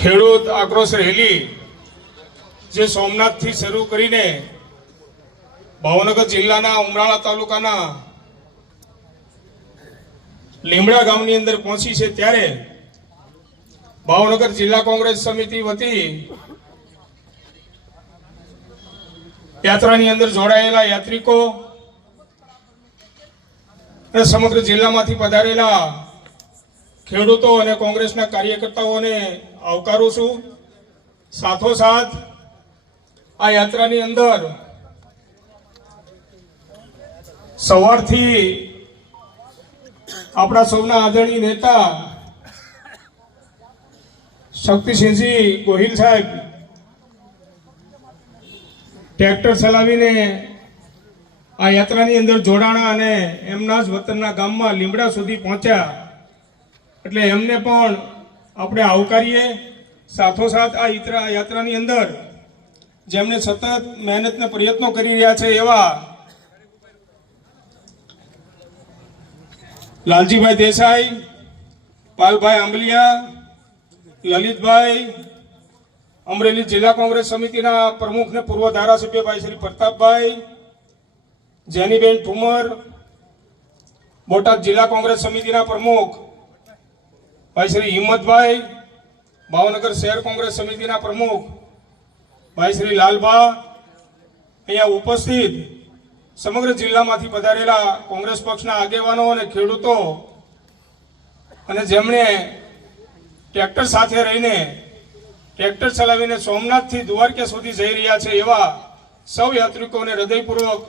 ખેડૂત આક્રોશ રેલી જે સોમનાથથી શરૂ કરીને ભાવનગર જિલ્લાના ઉમરાળા તાલુકાના લીમડા ગામની અંદર પહોંચી છે, ત્યારે ભાવનગર જિલ્લા કોંગ્રેસ સમિતિ વતી યાત્રાની અંદર જોડાયેલા યાત્રિકો અને સમગ્ર જિલ્લામાંથી પધારેલા ખેડૂતો અને કોંગ્રેસના કાર્યકર્તાઓને આવકારું છું। સાથોસાથ આ યાત્રાની અંદર સવારથી આપણા સૌના આદરણીય નેતા શક્તિસિંહજી ગોહિલ સાહેબ ટ્રેક્ટર ચલાવીને આ યાત્રાની અંદર જોડાણા અને એમના જ વતનના ગામમાં લીમડા સુધી પહોંચ્યા, એટલે એમને પણ આપણે આવકારીએ। સાથોસાથ આ યાત્રાની અંદર જેમને સતત મહેનતને પ્રયત્નો કરી રહ્યા છે એવા લાલજીભાઈ દેસાઈ, પાલભાઈ આંબલિયા, લલિતભાઈ, અમરેલી જિલ્લા કોંગ્રેસ સમિતિના પ્રમુખ ને પૂર્વ ધારાસભ્ય ભાઈ શ્રી પ્રતાપભાઈ, જેનીબેન ઠુમર, બોટાદ જિલ્લા કોંગ્રેસ સમિતિના પ્રમુખ ભાઈ શ્રી હિંમતભાઈ, ભાવનગર શહેર કોંગ્રેસ સમિતિના પ્રમુખ ભાઈ શ્રી લાલભા, અહીંયા ઉપસ્થિત સમગ્ર જિલ્લામાંથી પધારેલા કોંગ્રેસ પક્ષના આગેવાનો અને ખેડૂતો અને જેમણે ટ્રેક્ટર સાથે રહીને ટ્રેક્ટર ચલાવીને સોમનાથથી દ્વારકા સુધી જઈ રહ્યા છે એવા સૌ યાત્રિકોને હૃદયપૂર્વક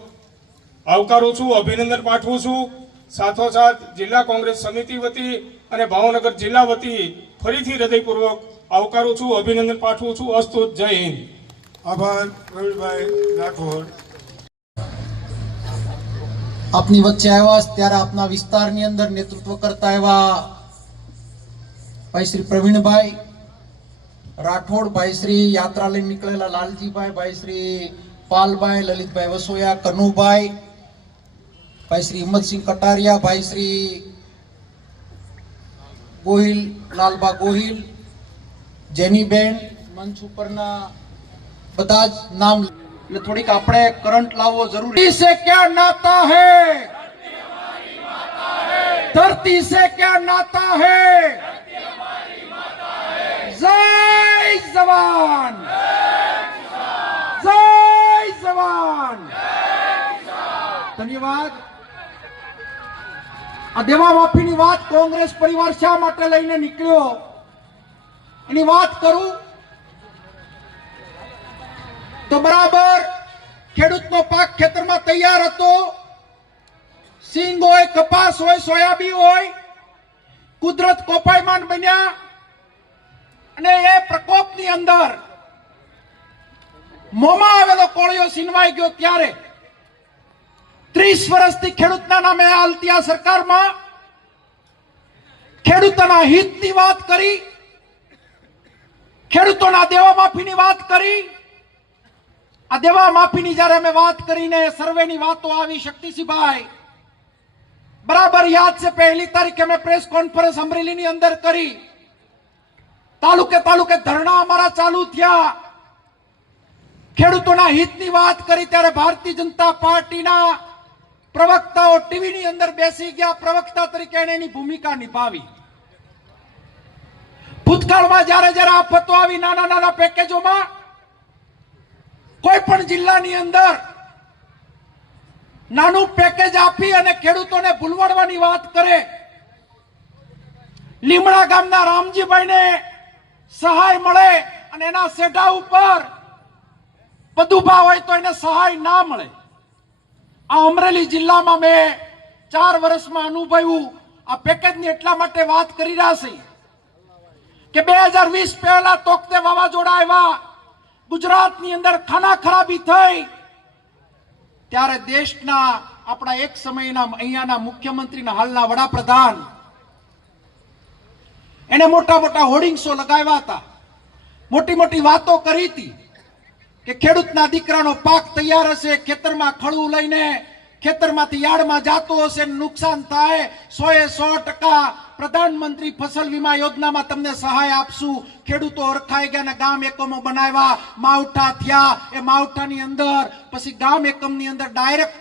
આવકારું છું, અભિનંદન પાઠવું છું। સાથોસાથ જિલ્લા કોંગ્રેસ સમિતિ વતી અને ભાવનગર જિલ્લા વતી ફરીથી હૃદયપૂર્વક આવકારું છું, અભિનંદન પાઠવું છું। અસ્તુ, જય હિન્દ। આભાર પ્રવીણભાઈ રાઠોડ। આપની વચ્ચે આવ્યા ત્યારે આપના વિસ્તારની અંદર નેતૃત્વ કરતા એવા ભાઈ શ્રી પ્રવીણભાઈ રાઠોડ, ભાઈ શ્રી યાત્રા લઈને નીકળેલા લાલજીભાઈ, ભાઈ શ્રી પાલભાઈ, લલિતભાઈ વસોયા, કનુભાઈ, ભાઈ શ્રી હિંમતસિંહ કટારિયા, ભાઈ શ્રી ગોહિલ, લાલબા ગોહિલ, જેનીબેન, મંચ ઉપરના બધા જ નામ એટલે થોડીક આપણે કરંટ લાવવો જરૂરી છે। क्या नाता है धरती से, क्या नाता है जय जवान, जय जवान। ધન્યવાદ। આ દેવા માફીની વાત કોંગ્રેસ પરિવાર શા માટે લઈને નીકળ્યો એની વાત કરું તો બરાબર ખેડૂતનો પાક ખેતરમાં તૈયાર હતો, સિંગ હોય, કપાસ હોય, સોયાબીન હોય, કુદરત કોપાયમાન બન્યા અને એ પ્રકોપની અંદર મોંમાં આવેલો કોળિયો સીનવાઈ ગયો, ત્યારે 30 વર્ષથી ખેડૂતના નામે હાલતી આ સરકારમાં ખેડૂતોના હિતની વાત કરી, ખેડૂતોના દેવા માફીની વાત કરી। આ દેવા માફીની જયારે અમે વાત કરીને સર્વેની વાતો આવી, શક્તિસિંહભાઈ બરાબર યાદ છે, 1 તારીખે અમે પ્રેસ કોન્ફરન્સ અમરેલીની અંદર કરી, તાલુકે તાલુકે ધરણા અમારા ચાલુ થયા, ખેડૂતોના હિતની વાત કરી, ત્યારે ભારતીય જનતા પાર્ટીના પ્રવક્તાઓ ટીવીની અંદર બેસી ગયા, પ્રવક્તા તરીકે એની ભૂમિકા નિભાવી। ભૂતકાળમાં જ્યારે જ્યારે આફતો આવી, નાના નાના પેકેજોમાં કોઈ પણ જિલ્લાની અંદર નાનું પેકેજ આપી અને ખેડૂતોને ભૂલવડવાની વાત કરે। લીમડા ગામના રામજીભાઈને સહાય મળે અને એના સેઢા ઉપર પદુભા હોય તો એને સહાય ના મળે। આ અમરેલી જિલ્લામાં મેં 4 વર્ષમાં અનુભવ્યું। આ પેકેજની એટલા માટે વાત કરી રહ્યા છે કે 2020 પહેલા તોકતે વાવાઝોડા આવ્યા, ગુજરાતની અંદર ખાના ખરાબી થઈ, ત્યારે દેશના આપણા એક સમયના અહીંયાના મુખ્યમંત્રીના હાલના વડાપ્રધાન એને મોટા મોટા હોર્ડિંગ્સો લગાવ્યા હતા, મોટી મોટી વાતો કરી હતી કે ખેડૂતના દીકરાનો પાક તૈયાર હશે, ખેતરમાં ખળું લઈને ખેતરમાંથી યાર્ડમાં જાતો હશે ને નુકસાન થાય 100% પ્રધાનમંત્રી ફસલ વીમા યોજનામાં તમને સહાય આપશું. ખેડૂતો ઓળખાઈ ગયા ને ગામ એકમો બનાવ્યા, માવઠા થયા. એ માવઠાની અંદર પછી ગામ એકમની અંદર ડાયરેક્ટ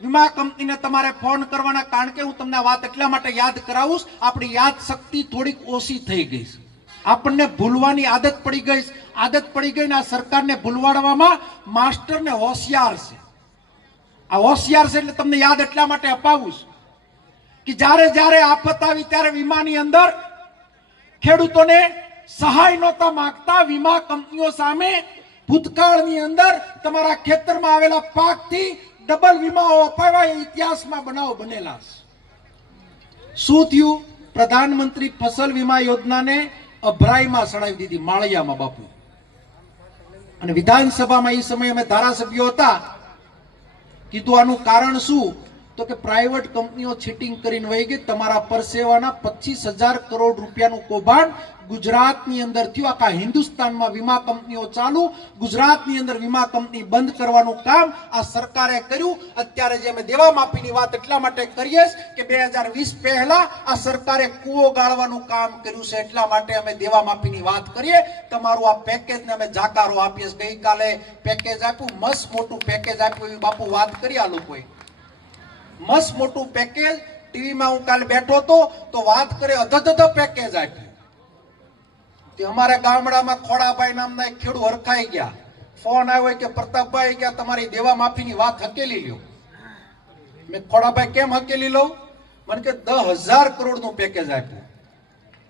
વીમા કંપનીને તમારે ફોન કરવાના. કારણ કે હું તમને આ વાત એટલા માટે યાદ કરાવું, આપણી યાદ શક્તિ થોડીક ઓછી થઈ ગઈ છે. આપણને ભૂલવાની આદત પડી ગઈ ને આ સરકારને ભૂલવાડવામાં માસ્ટર ને હોશિયાર છે. આ હોશિયાર છે એટલે તમને યાદ એટલા માટે અપાવું છું કે જ્યારે આફત આવી ત્યારે વીમાની અંદર ખેડૂતોને સહાય નહોતા માંગતા. વીમા કંપનીઓ સામે ભૂતકાળની અંદર તમારા ખેતરમાં આવેલા પાકથી ડબલ વીમાઓ અપાવ્યા. એ ઇતિહાસમાં બનાવો બનેલા છે. શું થયું? પ્રધાનમંત્રી ફસલ વીમા યોજનાને અભરાઈમાં સડાવી દીધી, માળિયામાં બાપુ. અને વિધાનસભામાં એ સમયે અમે ધારાસભ્યો હતા. કીધું આનું કારણ શું? તો કે પ્રાઇવેટ કંપનીઓ ચીટિંગ કરીને વહી ગઈ. તમારા પરસેવાના 25,000 કરોડ રૂપિયાનું કૌભાંડ ગુજરાતની અંદર થયું. આખા હિન્દુસ્તાનમાં વીમા કંપનીઓ ચાલુ, ગુજરાતની અંદર વીમા કંપની બંધ કરવાનું કામ આ સરકારે કર્યું. અત્યારે જે અમે દેવા માફીની વાત એટલા માટે કરીએ કે 2020 પહેલા આ સરકારે કૂવો ગાળવાનું કામ કર્યું છે, એટલા માટે અમે દેવા માફીની વાત કરીએ. તમારું આ પેકેજને અમે જાકારો આપીએ. ગઈકાલે પેકેજ આપ્યું, મસ્ત મોટું પેકેજ આપ્યું એવી બાપુ વાત કરી આ લોકોએ. મસ્ત મોટું પેકેજ. ટીવીમાં હું કાલે બેઠો હતો તો વાત કરે અધધ પેકેજ આપ્યું. તે અમારા ગામડામાં ખોડાભાઈ નામના એક ખેડૂત હરખાઈ ગયા. ફોન આવ્યો કે પ્રતાપભાઈ કે તમારી દેવા માફીની વાત હકેલી લ્યો. મેં ખોડાભાઈ કેમ હકેલી લઉં? મને કે 10,000 કરોડનું પેકેજ આપ્યું.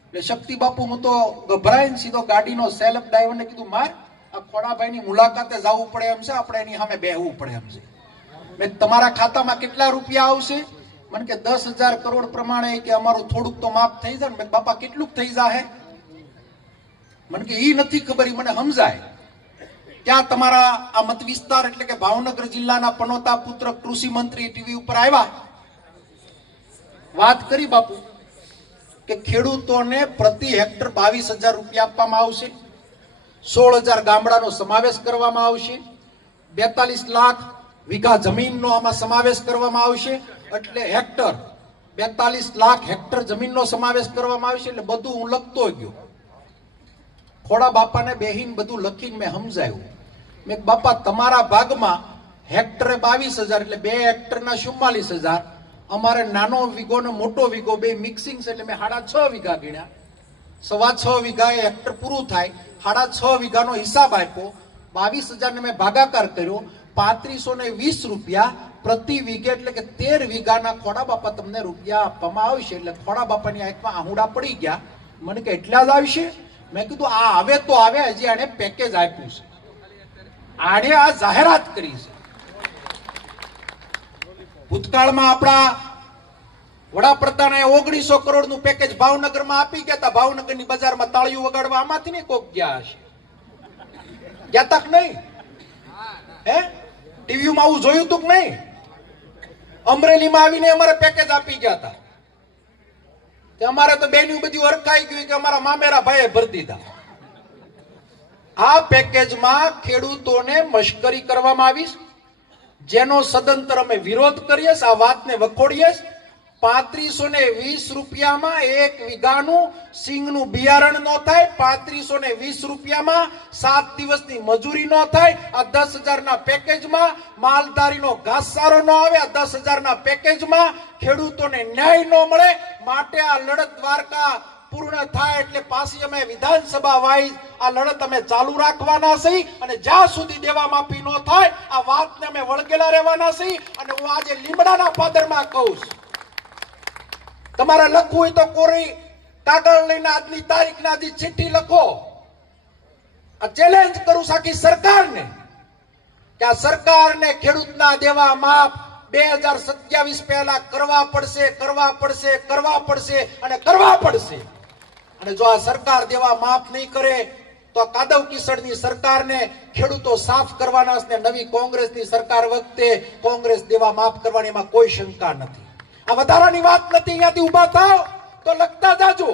એટલે શક્તિ બાપુ હું તો ગભરાઈને સીધો ગાડીનો સેલ્ફ ડ્રાઈવરને કીધું, માર આ ખોડાભાઈની મુલાકાતે જવું પડે એમ છે, આપણે એની સામે બેહવું પડે એમ છે. મેં તમારા ખાતામાં કેટલા રૂપિયા આવશે? મને કે 10,000 કરોડ પ્રમાણે કે અમારું થોડુંક તો માફ થઈ જાય. મેં બાપા કેટલું થઈ જાય? મને કે ઈ નથી ખબર, મને સમજાય. ત્યાં તમારા આ મત વિસ્તાર એટલે કે ભાવનગર જિલ્લાના પનોતા પુત્ર કૃષિ મંત્રી ટીવી ઉપર આવ્યા, વાત કરી બાપુ કે ખેડૂતોને પ્રતિ હેક્ટર 22,000 રૂપિયા આપવામાં આવશે. 16,000 ગામડાનો સમાવેશ કરવામાં આવશે. 42 લાખ વીઘા જમીનનો આમાં સમાવેશ કરવામાં આવશે. એટલે હેક્ટર 42 લાખ હેક્ટર જમીનનો સમાવેશ કરવામાં આવશે. એટલે બધું હું લખતો ગયો. ખોડા બાપાને બેહીન બધું લખીને મેં સમજાયું. મેં બાપા તમારા ભાગમાં હેક્ટરે 22,000 એટલે 2 હેક્ટરના 44,000. અમારે નાનો વીઘો ને મોટો વીઘો બે મિક્સિંગ છે એટલે મેં 6.5 વીઘા ગણ્યા. 6.25 વીઘા એ હેક્ટર પૂરું થાય. 6.5 વીઘાનો હિસાબ આપ્યો. 22,000 ને મેં ભાગાકાર કર્યો. 3520 રૂપિયા પ્રતિ વીઘે એટલે કે 13 વીઘાના ખોડા બાપા તમને રૂપિયા આપવામાં આવશે. એટલે ખોડા બાપાની આંખમાં આહુડા પડી ગયા. મને કે એટલા જ આવશે? મેં કીધું આ આવે તો આવે, હજી આને પેકેજ આપ્યું છે, આને આ જાહેરાત કરી છે. ભૂતકાળમાં આપણા વડાપ્રધાને 1900 કરોડનું પેકેજ ભાવનગરમાં આપી ગયા હતા. ભાવનગરની બજારમાં તાળીઓ વગાડવા આમાંથી ને કોક ગયા હશે. ગયા તક નહીં? હે ટીવીમાં આવું જોયું તું કે નહીં? અમરેલીમાં આવીને અમારે પેકેજ આપી ગયા હતા. અમારે તો બેનું બધું હરખાઈ ગયું કે અમારા મામેરા ભાઈએ ભરી દીધા. આ પેકેજમાં ખેડૂતોને મશ્કરી કરવામાં આવી, જેનો સદંતર અમે વિરોધ કરીએ. આ વાતને વખોડીએ. 3520 રૂપિયામાં 1 વીઘાનું સિંગનું બિયારણ ન થાય. 3520 રૂપિયામાં 7 દિવસની મજૂરી ન થાય. આ 10,000ના પેકેજમાં માલધારીનો ઘાસચારો ન આવે. આ 10,000ના પેકેજમાં ખેડૂતોને ન્યાય ન મળે. માટે આ લડત દ્વારકા પૂર્ણ થાય એટલે પાછી અમે વિધાનસભા વાઇઝ આ લડત અમે ચાલુ રાખવાના છીએ. અને જ્યાં સુધી દેવા માફી ન થાય આ વાતને અમે વળગેલા રહેવાના છીએ. અને હું આજે લીમડાના પાદરમાં કહું છું, તમારે લખવું હોય તો કોરી કાગળ લઈને આજની તારીખના આજે ચિઠ્ઠી લખો. આ ચેલેન્જ કરું છું આખી સરકારને કે આ સરકારને ખેડૂતના દેવા માફ 2027 પહેલા કરવા પડશે, કરવા પડશે, કરવા પડશે અને કરવા પડશે. અને જો આ સરકાર દેવા માફ નહીં કરે તો આ કાદવ કિશોરની સરકારને ખેડૂતો સાફ કરવાના છે. નવી કોંગ્રેસની સરકાર વખતે કોંગ્રેસ દેવા માફ કરવાની એમાં કોઈ શંકા નથી. આ વધારાની વાત નથી. અહીંયાથી ઉભા થાવ તો લખતા જાજો.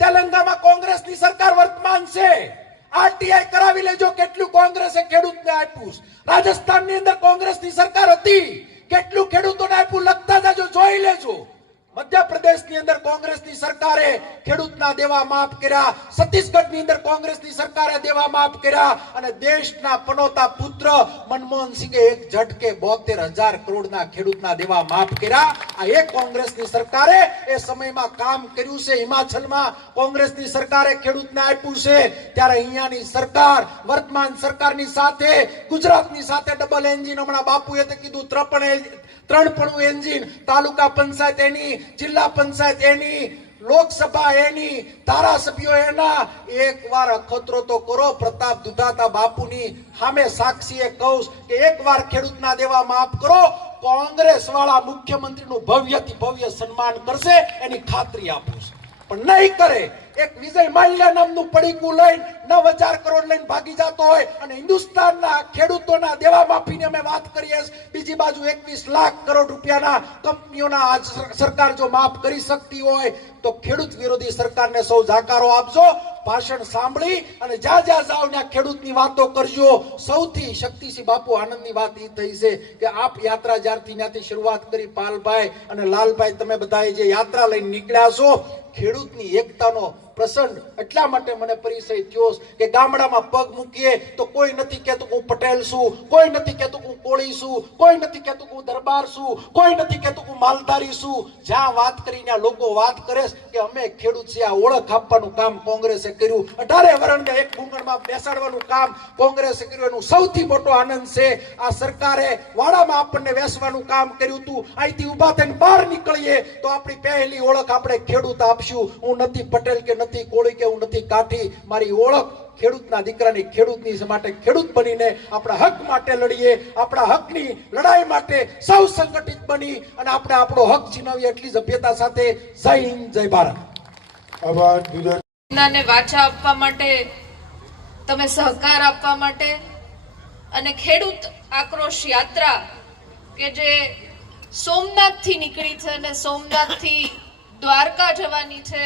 તેલંગાણામાં કોંગ્રેસની સરકાર વર્તમાન છે. આરટીઆઈ કરાવી લેજો કેટલું કોંગ્રેસે ખેડૂતને આપ્યું. રાજસ્થાનની અંદર કોંગ્રેસની સરકાર હતી કેટલું ખેડૂતોને આપ્યું લખતા જાજો, જોઈ લેજો. મધ્યપ્રદેશની અંદર કોંગ્રેસની સરકારે ખેડૂતના દેવા માફ કર્યા, છત્તીસગઢની અંદર કોંગ્રેસની સરકારે દેવા માફ કર્યા, અને દેશના પનોતા પુત્ર મનમોહન સિંહે એક ઝટકે 72,000 કરોડના ખેડૂતના દેવા માફ કર્યા. આ એક કોંગ્રેસની સરકારે એ સમયમાં કામ કર્યું છે. હિમાચલમાં કોંગ્રેસની સરકારે ખેડૂતને આપ્યું છે, ત્યારે અહીંયાની સરકાર, વર્તમાન સરકારની સાથે ગુજરાતની સાથે ડબલ એન્જિન, હમણાં બાપુએ તો કીધું ત્રણપણું એન્જિન, તાલુકા પંચાયત એની, જિલ્લા પંચાયત એની, લોકસભા એની, ધારાસભ્યો એના. એકવાર અખતરો તો કરો પ્રતાપ દુધાતા બાપુની સામે સાક્ષીએ કહું કે એકવાર ખેડૂતના દેવા માફ કરો, કોંગ્રેસ વાળા મુખ્યમંત્રીનું ભવ્યથી ભવ્ય સન્માન કરશે, એની ખાતરી આપું છું. પણ નહીં કરે. એક વિજય માલ્યા નામનું પડીકું લઈને 9,000 કરોડ લઈને ભાગી જતો હોય, અને હિન્દુસ્તાનના ખેડૂતોના દેવા માફીની અમે વાત કરીએ, બીજી બાજુ 21 લાખ કરોડ રૂપિયાના કંપનીઓના આજ સરકાર જો માફ કરી શકતી હોય તો ખેડૂત વિરોધી સરકારને સૌ જાકારો આપજો. ભાષણ સાંભળી અને જ્યાં જ્યાં જાઓ ત્યાં ખેડૂતની વાતો કરજો. સૌથી શક્તિસિંહ બાપુ આનંદની વાત એ થઈ છે કે આપ યાત્રા ત્યાંથી શરૂઆત કરી, પાલભાઈ અને લાલભાઈ, તમે બધાએ જે યાત્રા લઈને નીકળ્યા છો, ખેડૂતની એકતાનો પ્રસંગ એટલા માટે મને પરિચય થયો કે ગામડામાં પગ મૂકીએ તો કોઈ નથી કહેતું હું પટેલ છું, કોઈ નથી કહેતું હું કોળી છું, કોઈ નથી કહેતું હું દરબાર છું, કોઈ નથી કહેતું હું માલધારી છું. જ્યાં વાત કરીને લોકો વાત કરે કે અમે ખેડૂત છીએ, આ ઓળખ આપવાનું કામ કોંગ્રેસે કર્યું. 18 વર્ષને એક ભૂંગળમાં બેસાડવાનું કામ કોંગ્રેસે કર્યું. એનું સૌથી મોટો આનંદ છે આ સરકારે વાડામાં આપણને વેસવાનું કામ કર્યું હતું. અહીંથી ઊભા થઈને બહાર નીકળીએ તો આપણી પહેલી ઓળખ આપણે ખેડૂત આપશું. હું નથી પટેલ કે નથી કોળી કે હું નથી કાઠી, મારી ઓળખ ખેડૂતના દીકરાની, ખેડૂતની માટે ખેડૂત બનીને આપણા હક માટે લડીએ, આપણા હકની લડાઈ માટે સૌ સંગઠિત બની અને આપણે આપણો હક છીનવીએ. એટલી સભ્યતા સાથે જય હિન્દ, જય ભારત. આભાર. બીજા ને વાચા આપવા માટે, તમે સહકાર આપવા માટે, અને ખેડૂત આક્રોશ યાત્રા કે જે સોમનાથથી નીકળી છે અને સોમનાથથી દ્વારકા જવાની છે,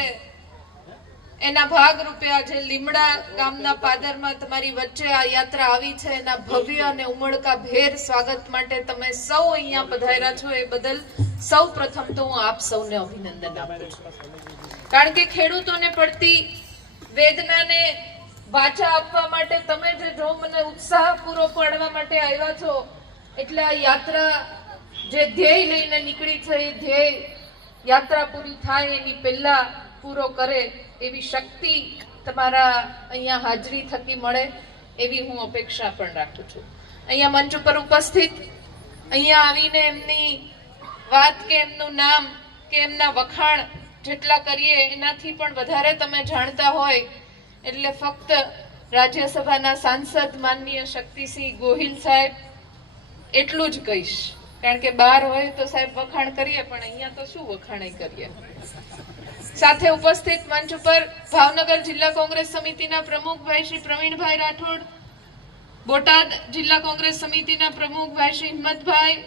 એના ભાગરૂપે આજે લીમડા ગામના પાદરમાં તમારી વચ્ચે આ યાત્રા આવી છે. એના ભવ્ય અને ઉમળકાભેર સ્વાગત માટે તમે સૌ અહીંયા પધાર્યા છો, એ બદલ સૌ પ્રથમ તો હું આપ સૌને અભિનંદન આપું છું. કારણ કે ખેડૂતોને પડતી વેદનાને વાચા આપવા માટે તમે જો મને ઉત્સાહ પૂરો પાડવા માટે આવ્યા છો, એટલે આ યાત્રા જે ધ્યેય લઈને નીકળી છે, એ ધ્યેય યાત્રા પૂરી થાય એની પહેલા પૂરો કરે એવી શક્તિ તમારા અહીંયા હાજરી થકી મળે એવી હું અપેક્ષા પણ રાખું છું. અહીંયા મંચ ઉપર ઉપસ્થિત, અહીંયા આવીને એમની વાત કે એમનું નામ કે એમના વખાણ જેટલા કરીએ એનાથી પણ વધારે તમે જાણતા હોય, એટલે ફક્ત રાજ્યસભાના સાંસદ માનનીય શક્તિસિંહ ગોહિલ સાહેબ એટલું જ કહીશ. કારણ કે બહાર હોય તો સાહેબ વખાણ કરીએ, પણ અહીંયા તો શું વખાણ કરીએ. સાથે ઉપસ્થિત મંચ ઉપર ભાવનગર જિલ્લા કોંગ્રેસ સમિતિના પ્રમુખ ભાઈ શ્રી પ્રવીણભાઈ રાઠોડ, બોટાદ જિલ્લા કોંગ્રેસ સમિતિના પ્રમુખ ભાઈ શ્રી હિંમતભાઈ,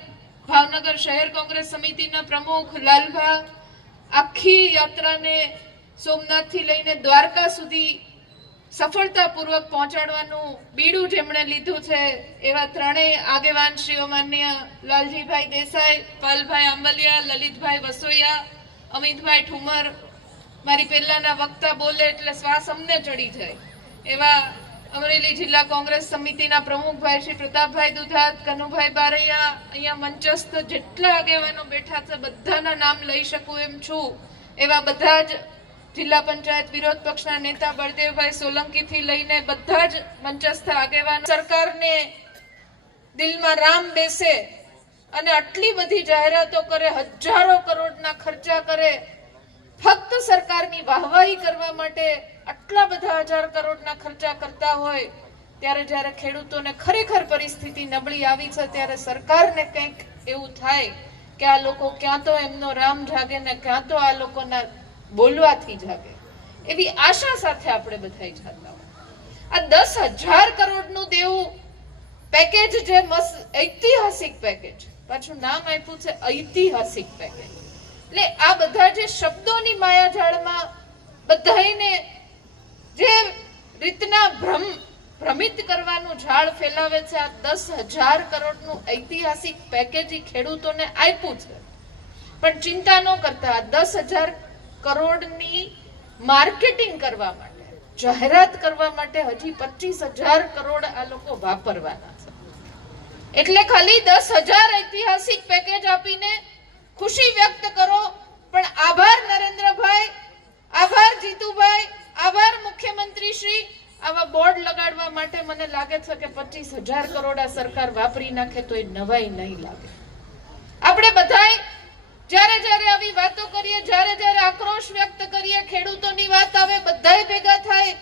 ભાવનગર શહેર કોંગ્રેસ સમિતિના પ્રમુખ લાલભા, આખી યાત્રાને સોમનાથથી લઈને દ્વારકા સુધી સફળતાપૂર્વક પહોંચાડવાનું બીડું જેમણે લીધું છે એવા ત્રણેય આગેવાન શ્રીઓ માનનીય લાલજીભાઈ દેસાઈ, પાલભાઈ આંબલિયા, લલિતભાઈ વસોયા, અમિતભાઈ ઠુમર, મારી પહેલાના વક્તા બોલે એટલે શ્વાસ અમને ચડી જાય એવા અમરેલી જિલ્લા કોંગ્રેસ સમિતિના પ્રમુખ ભાઈ શ્રી પ્રતાપભાઈ દુધાત, કનુભાઈ બારૈયા, અહીંયા મંચસ્થ જેટલા આગેવાનો બેઠા છે બધાના નામ લઈ શકું એમ છું એવા બધા જ જિલ્લા પંચાયત વિરોધ પક્ષના નેતા બળદેવભાઈ સોલંકી થી લઈને બધા જ મંચસ્થ આગેવાન, સરકારને દિલમાં રામ બેસે અને આટલી બધી જાહેરાતો કરે, હજારો કરોડના ખર્ચા કરે, ફક્ત સરકારની વાહવાહી કરવા માટે આટલા બધા 1000 કરોડના ખર્ચા કરતા હોય, ત્યારે જ્યારે ખેડૂતોને ખરેખર પરિસ્થિતિ નબળી આવી છે, ત્યારે સરકારને કંઈક એવું થાય કે આ લોકો ક્યાં તો એમનો રામ જાગે ને ક્યાં તો આ લોકોના બોલવાથી જાગે, એવી આશા સાથે આપણે બધા જાતા હોય. આ 10,000 કરોડનું દેવું પેકેજ, જે ઐતિહાસિક પેકેજ, પાછું નામ આપ્યું છે ઐતિહાસિક પેકેજ, એટલે આ બધા જે શબ્દોની માયાજાળમાં બધાને જે રીતના ભ્રમ ભ્રમિત કરવાનું ઝાડ ફેલાવે છે. આ 10,000 કરોડનું ઐતિહાસિક પેકેજ ઈ ખેડૂતોને આપ્યું છે, પણ ચિંતા ન કરતા 10,000 કરોડની માર્કેટિંગ કરવા માટે, જાહેરાત કરવા માટે હજી 25,000 કરોડ આ લોકો વાપરવાના છે. એટલે ખાલી 10,000 ઐતિહાસિક પેકેજ આપીને ખુશી વ્યક્ત કરો, પણ આભાર નરેન્દ્રભાઈ, આભાર જીતુભાઈ, આભાર મુખ્યમંત્રી શ્રી. આવા બોર્ડ લગાડવા માટે મને લાગે છે કે 25,000 કરોડ આ સરકાર વાપરી નાખે તો એ નવાઈ નહીં લાગે. આપણે બધાય જ્યારે જ્યારે આવી વાતો કરીએ, જ્યારે જ્યારે આક્રોશ વ્યક્ત કરીએ, ખેડૂતોની વાત આવે, બધાય ભેગા થાય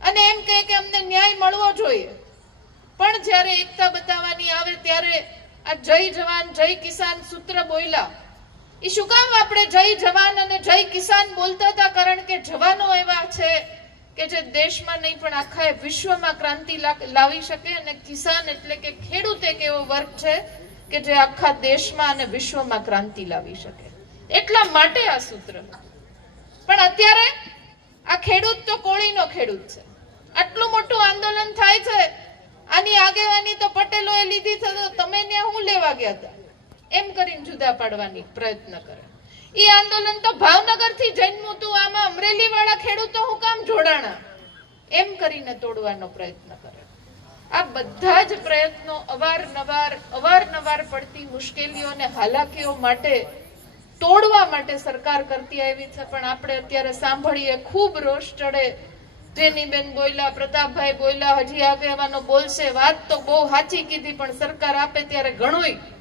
અને એમ કહે કે અમને ન્યાય મળવો જોઈએ. પણ જ્યારે એકતા બતાવવાની આવે ત્યારે આ જય જવાન જય કિસાન સૂત્ર બોલ્યા. એ શું કામ આપણે જય જવાન અને જય કિસાન બોલતા હતા? કારણ કે જવાનો એવા છે કે જે દેશમાં નહીં પણ આખા વિશ્વમાં ક્રાંતિ લાવી શકે, અને કિસાન એટલે કે ખેડૂત એક એવો વર્ગ છે કે જે આખા દેશમાં અને વિશ્વમાં ક્રાંતિ લાવી શકે. એટલા માટે આ સૂત્ર. પણ અત્યારે આ ખેડૂત તો કોળીનો ખેડૂત છે. આટલું મોટું આંદોલન થાય છે, આની આગેવાની તો પટેલોએ લીધી છે, તો તમે ત્યાં હું લેવા ગયા હતા એમ કરીને જુદા પાડવાની પ્રયત્ન કરે. ઈ આંદોલન તો ભાવનગર થી જન્મ્યું હતું, આમાં અમરેલી વાળા ખેડૂતો હું કામ જોડાણા એમ કરીને તોડવાનો પ્રયત્ન કરે. આ બધા જ પ્રયત્નો અવારનવાર પડતી મુશ્કેલીઓ અને હાલાકીઓ માટે તોડવા માટે સરકાર કરતી આવી છે. પણ આપણે અત્યારે સાંભળીએ, ખૂબ રોષ ચડે. જેનીબેન બોલ્યા, પ્રતાપભાઈ બોલ્યા, હજી આગેવાનો બોલશે. વાત તો બહુ સાચી કીધી, પણ સરકાર આપે ત્યારે ઘણુંય.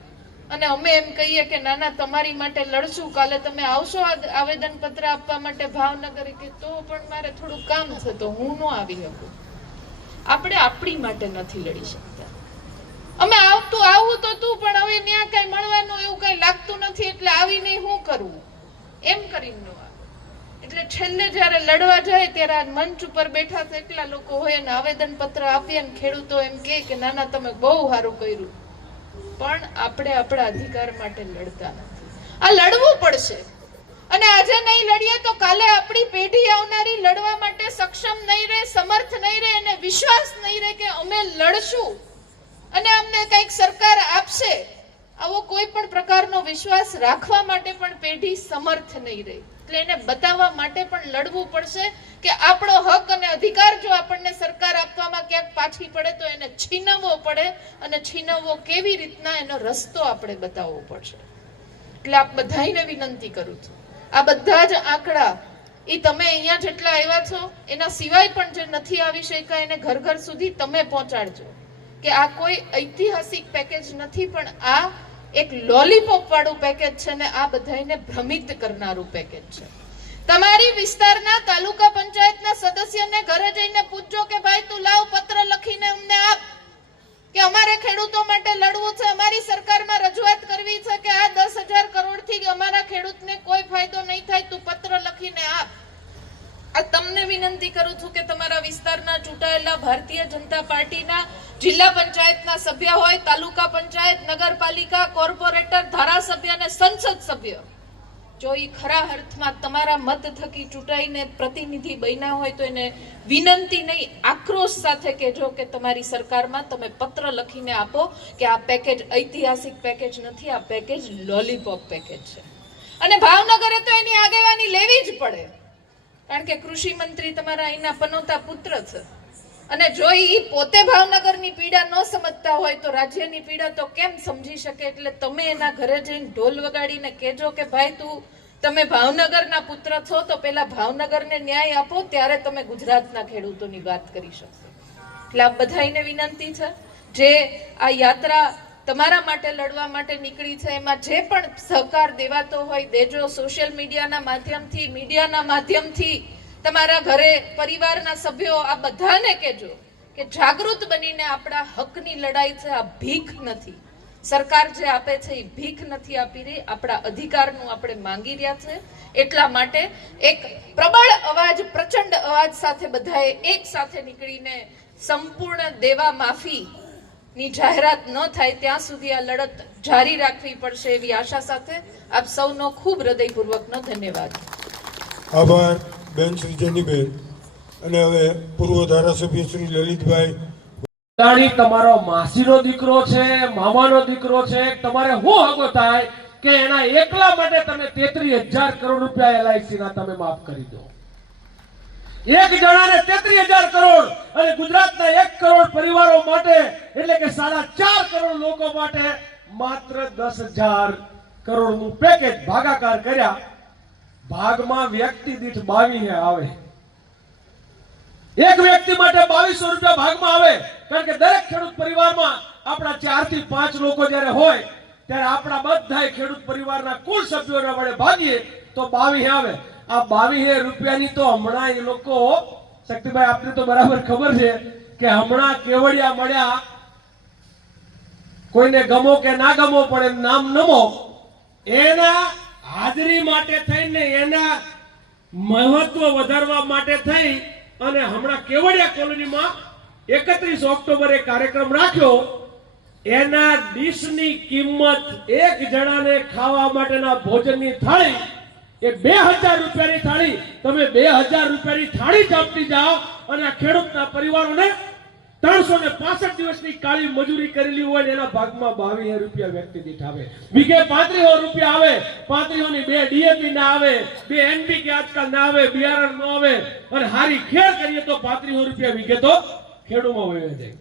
અને અમે એમ કહીએ કે નાના તમારી માટે લડશું, કાલે તમે આવશો આવેદન પત્ર આપવા માટે ભાવનગર, કે તો પણ મારે થોડું કામ છે તો હું ન આવી શકું. આપણે આપણી માટે નથી લડી શકતા. અમે આવું તો તું, પણ હવે ત્યાં કઈ મળવાનું એવું કઈ લાગતું નથી, એટલે આવીને શું કરવું એમ કરીને ન આવે. એટલે છેલ્લે જયારે લડવા જાય ત્યારે આ મંચ ઉપર બેઠા છે એટલા લોકો હોય અને આવેદન પત્ર આપીએ ને ખેડૂતો એમ કે નાના તમે બહુ સારું કર્યું, પણ આપણે આપણા અધિકાર માટે લડતા નથી. આ લડવું પડશે, અને આજે નહીં લડીએ તો કાલે આપણી પેઢી આવનારી લડવા માટે સક્ષમ નહીં રહે, સમર્થ નહીં રહે, અને વિશ્વાસ નહીં રહે કે અમે લડશું અને અમને કંઈક સરકાર આપશે. આવો કોઈ પણ પ્રકારનો વિશ્વાસ રાખવા માટે પણ પેઢી સમર્થ નહીં રહે. એટલે એને બતાવવા માટે પણ લડવું પડશે કે આપણો હક અને અધિકાર જો આપણને સરકાર આપવામાં ક્યાંક પાછી પડે તો એને છીનવવો પડે, અને છીનવવો કેવી રીતના એનો રસ્તો આપણે બતાવવો પડશે. એટલે આપ બધાઈને વિનંતી કરું છું, આ બધા જ આંકડા એ તમે અહીંયા જેટલા આવ્યા છો એના સિવાય પણ જે નથી આવી શક્યા એને ઘર ઘર સુધી તમે પહોંચાડજો કે આ કોઈ ઐતિહાસિક પેકેજ નથી, પણ આ એક લોલીપોપ વાળું પેકેજ છે ને આ બધાને ભ્રમિત કરનારું પેકેજ છે. તમારી વિસ્તારના તાલુકા પંચાયતના સદસ્યને ઘરે જઈને પૂછજો કે ભાઈ તું લાવ પત્ર લખીને અમને આપ કે અમારે ખેડૂતો માટે લડવું છે, અમારી સરકારમાં રજૂઆત કરવી છે કે આ 10,000 કરોડથી અમારા ખેડૂતને કોઈ ફાયદો નહીં થાય, તું પત્ર લખીને આપ. આ તમને વિનંતી કરું છું કે તમારા વિસ્તારના ચૂંટાયેલા ભારતીય જનતા પાર્ટીના જિલ્લા પંચાયતના સભ્ય હોય, તાલુકા પંચાયત, નગરપાલિકા, કોર્પોરેટર, ધારાસભ્ય અને સંસદ સભ્ય જો એ ખરા અર્થમાં તમારા મત થકી ચૂંટાઈને પ્રતિનિધિ બન્યા હોય તો એને વિનંતી નહીં આક્રોશ સાથે કહેજો કે તમારી સરકારમાં તમે પત્ર લખીને આપો કે આ પેકેજ ઐતિહાસિક પેકેજ નથી, આ પેકેજ લોલીપોપ પેકેજ છે. અને ભાવનગરે તો એની આગેવાની લેવી જ પડે, કારણ કે કૃષિ મંત્રી તમારા અહીંના પનોતા પુત્ર છે. અને જો એ પોતે ભાવનગરની પીડા ન સમજતા હોય તો રાજ્યની પીડા તો કેમ સમજી શકે. એટલે તમે એના ઘરે જઈને ઢોલ વગાડીને કહેજો કે ભાઈ તમે ભાવનગરના પુત્ર છો તો પેલા ભાવનગરને ન્યાય આપો, ત્યારે તમે ગુજરાતના ખેડૂતોની વાત કરી શકશો. એટલે આ બધાઈને વિનંતી છે, જે આ યાત્રા તમારા માટે લડવા માટે નીકળી છે એમાં જે પણ સહકાર દેવાતો હોય દેજો. સોશિયલ મીડિયાના માધ્યમથી, મીડિયાના માધ્યમથી તમારા ઘરે પરિવારના સભ્યો આ બધાને કહેજો કે જાગૃત બનીને આપણા હકની લડાઈ છે, આ ભીખ નથી. સરકાર જે આપે છે એ ભીખ નથી આપી રહી, આપણા અધિકારનું આપણે માંગી રહ્યા છે. એટલા માટે એક પ્રબળ અવાજ, પ્રચંડ અવાજ સાથે બધાએ એક સાથે નીકળીને સંપૂર્ણ દેવા માફી ની જાહેરાત ન થાય ત્યાં સુધી આ લડત જારી રાખવી પડશે એવી આશા સાથે આપ સૌનો ખૂબ હૃદયપૂર્વકનો ધન્યવાદ. આભાર બેન શ્રી જેનીબેન. અને હવે પૂર્વ ધારાસભ્ય શ્રી લલિતભાઈ દાણી તમારો માસીનો દીકરો છે, મામાનો દીકરો છે, તમારે શું હગો થાય કે એના એકલા માટે તમે 33,000 કરોડ રૂપિયા LIC ના તમે માફ કરી દો? એક જણાને 33,000 કરોડ અને ગુજરાતના 1 કરોડ પરિવારો માટે એટલે કે 4.5 કરોડ લોકો માટે માત્ર 10,000 કરોડનું પેકેજ ભાગાકાર કર્યા. ભાગમાં વ્યક્તિ દીઠ 22 આવે. એક વ્યક્તિ માટે 2200 રૂપિયા ભાગમાં આવે, કારણ કે દરેક ખેડૂત પરિવારમાં આપણા 4 થી 5 લોકો જ્યારે હોય ત્યારે આપણા બધાય ખેડૂત પરિવારના કુલ સભ્યોના વડે ભાગીએ તો 22 આવે. આ 22 રૂપિયાની તો હમણાં એ લોકો, શક્તિભાઈ આપને તો બરાબર ખબર છે કે હમણાં કેવડિયા મળ્યા, કોઈને ગમો કે ના ગમો પણ એમ નામ નમો, એના હાજરી માટે થઈને એના મહત્વ વધારવા માટે થઈ અને હમણાં કેવડિયા કોલોનીમાં 31 ઓક્ટોબરે કાર્યક્રમ રાખ્યો. એના ડીશની કિંમત એક જણાને ખાવા માટેના ભોજનની થાળી એ 2000 રૂપિયાની થાળી. તમે 2000 રૂપિયાની થાળી જ આપતી જાઓ અને આ ખેડૂતના પરિવારોને 365 દિવસની કાળી મજૂરી કરેલી હોય એના ભાગમાં 22 રૂપિયા વ્યક્તિ દીઠ આવે. વીઘે 35 રૂપિયા આવે. 35 ની 2 ડીએપી ના આવે, 2 એનપીકે આજકાલ ના આવે, બિયારણ ન આવે અને હારી ખેડ કરીએ તો 35 રૂપિયા વીઘે તો ખેડૂમાં વહી જાય.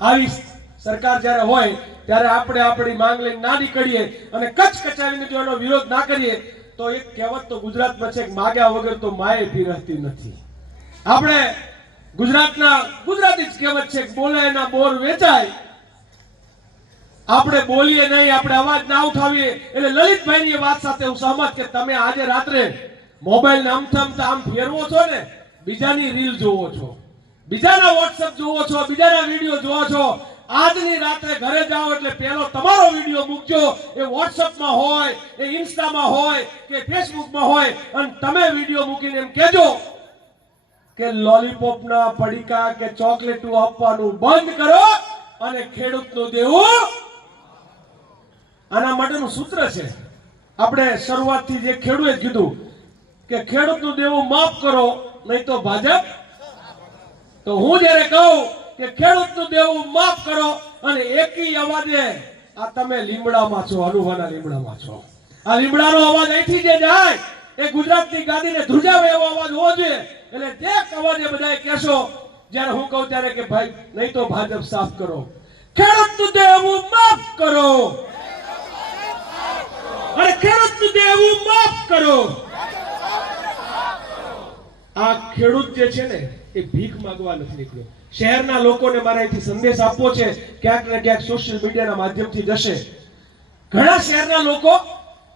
આવી સરકાર જ્યારે હોય ત્યારે આપણે આપણી માંગ લઈને ના નીકળીએ અને કચ્છ કચાવીને જો એનો વિરોધ ના કરીએ તો એક કહેવત તો ગુજરાતમાં છે કે માગ્યા વગર તો માએ પીરસતી નથી. આપણે ગુજરાતના ગુજરાતી જ કહેવત છે કે બોલે એના બોર વેચાય. આપણે બોલીએ નહીં, આપણે અવાજ ના ઉઠાવીએ. એટલે લલિતભાઈની વાત સાથે હું સહમત કે તમે આજે રાત્રે મોબાઈલ ને આમ ફેરવો છો ને, બીજાની રીલ જોવો છો, બીજાના વોટ્સએપ જોવો છો, બીજાના વિડીયો જોવો છો. આજની રાત્રે ઘરે જાઓ એટલે પહેલો તમારો વિડીયો મૂકજો. એ વોટ્સએપમાં હોય, એ ઇન્સ્ટામાં હોય કે ફેસબુકમાં હોય અને તમે વિડીયો મૂકીને એમ કહેજો કે લોલીપોપના પડીકા કે ચોકલેટો આપવાનું બંધ કરો અને ખેડૂતનું દેવું. આના માટેનું સૂત્ર છે. આપણે શરૂઆતથી જે ખેડૂએ કીધું કે ખેડૂતનું દેવું માફ કરો નહીં તો ભાજપ. તો હું જ્યારે કહું કે ખેડૂતનું દેવું માફ કરો અને એકી અવાજે, આ તમે લીમડામાં છો, હનુમાના લીમડામાં છો, આ લીમડાનો અવાજ અહીંથી જે જાય એ ગુજરાતની ગાદીને ધ્રુજાવે એવો અવાજ હોવો જોઈએ. એટલે જે અવાજે બધાએ કહેશો જ્યારે હું કહું ત્યારે કે ભાઈ નહીં તો ભાજપ સાફ કરો, ખેડૂતનું દેવું માફ કરો અને ખેડૂતનું દેવું માફ કરો. આ ખેડૂત જે છે ને એ ભીખ માંગવા નથી નીકળ્યો. શહેરના લોકોને મારા અહીંથી સંદેશ આપવો છે, ક્યાંક ને ક્યાંક સોશિયલ મીડિયાના માધ્યમથી જશે. ઘણા શહેરના લોકો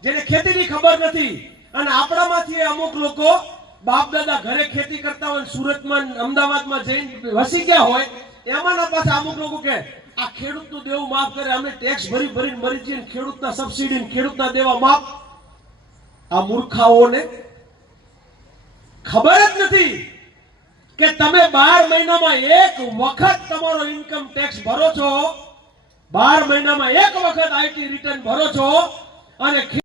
જેને ખેતીની ખબર નથી અને આપણામાંથી અમુક લોકો બાપ દાદા ઘરે ખેતી કરતા હોય, સુરતમાં અમદાવાદમાં જઈને વસી ગયા હોય, એમાંના પાછા અમુક લોકો કે આ ખેડૂતનું દેવું માફ કરે, અમે ટેક્સ ભરીને મરી જઈએ, ખેડૂતના સબસિડી ખેડૂતના દેવા માફ. આ મૂર્ખાઓને ખબર જ નથી કે તમે 12 મહિનામાં એક વખત તમારો ઇન્કમ ટેક્સ ભરો છો, 12 મહિનામાં એક વખત આઈટી રિટર્ન ભરો છો અને